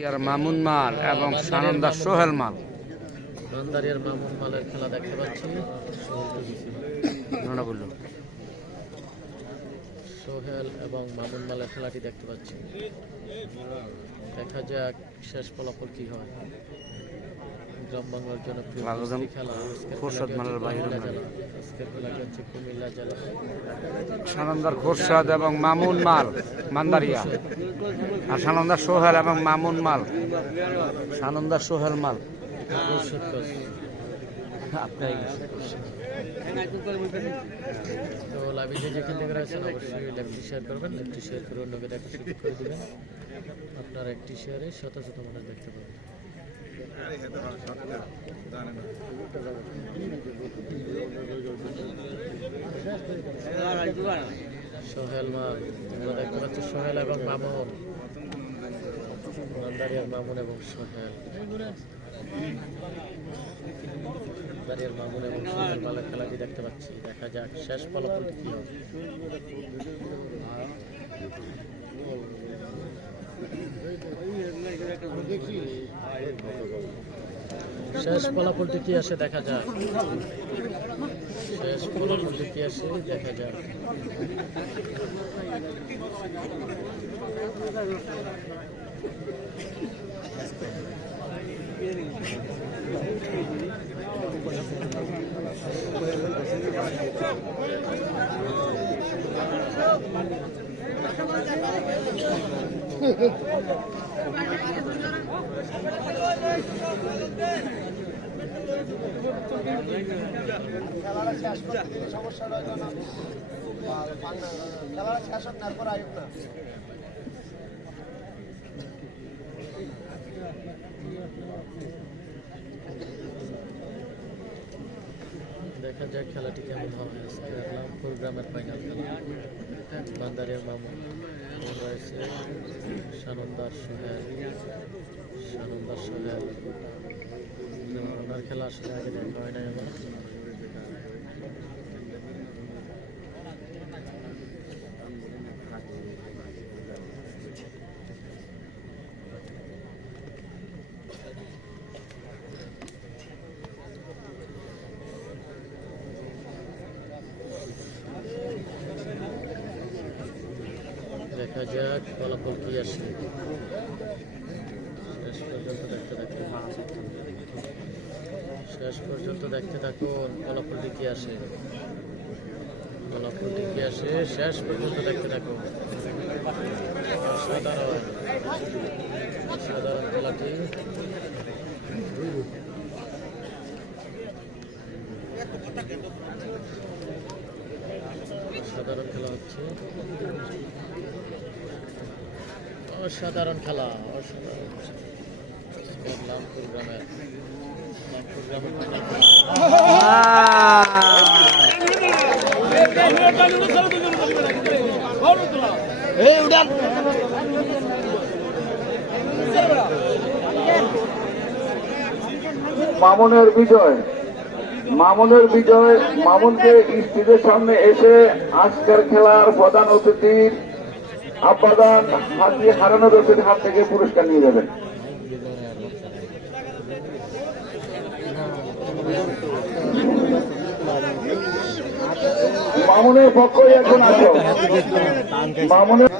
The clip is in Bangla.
ইয়ার মামুন মাল এবং সানন্দা সোহেল মাল। গান্ধারিয়ার মামুন মালের খেলা দেখতে পাচ্ছি। বলল। সোহেল এবং মামুন মালের খেলাটি দেখতে পাচ্ছি। দেখা যাক শেষ ফলাফল কি হয়। গ্রাম বাংলার জনপ্রিয় খেলা আজকের খোরশদ মালের বাহিরে সানন্দার এবং মামুন মাল মান্দারিয়া। আর সানন্দার সোহেল এবং মামুন মাল। সানন্দার সোহেল মাল। আপনাই তো লাভি যেখান থেকে রয়েছেন অবশ্যই লাইভটি শেয়ার করবেন লাইভটি শেয়ার করে অন্যকে দেখা করে দেবেন। আপনার একটি শেয়ারে শত শত মানুষ দেখতে পাবেন। সোহেল মাল তোমরা দেখতে পাচ্ছ সোহেল এবং মামুন। মান্দারিয়ার মামুন এবং সোহেল। মান্দারিয়ার মামুন এবং সোহেল মালের খেলাটি দেখতে পাচ্ছি। দেখা যাক, শেষ ফলাফলটি কি হবে শেষ ফলাফলটি কি আসে দেখা যাক। শেষ ফলাফলটি কি আসে দেখা যাক। খেলাটা শেষ করতে সমস্যা রয়েছে। না খেলাটা শেষ হোক তারপর আয়ুক না দেখা যাক খেলাটি কেমন হবে। আজকে দেখলাম প্রোগ্রামের ফাইনাল খেলা। বান্দারিয়ার মামু রয়েছে। সানন্দার সোহেল। সানন্দার সোহেল। খেলা আসলে আগে দেখা হয় নাই আমার। দেখা যাক, ফলাফল কি আসে। শেষ পর্যন্ত দেখতে থাকুন। শেষ পর্যন্ত দেখতে থাকুন, ফলাফলটি কি আসে। ফলাফলটি কি আসে, শেষ পর্যন্ত দেখতে থাকুন। অসাধারণ অসাধারণ খেলাটি। অসাধারণ খেলা হচ্ছে। অসাধারণ খেলা অসাধারণ। মামুনের বিজয় মামুনের বিজয় মামুনকে স্টেজের সামনে এসে আজকের খেলার প্রধান অতিথির আপাদান দিয়ে হারানো রয়েছে হাত থেকে পুরস্কার নিয়ে যাবেন মামুনের পক্ষই একজন আছে মামুনের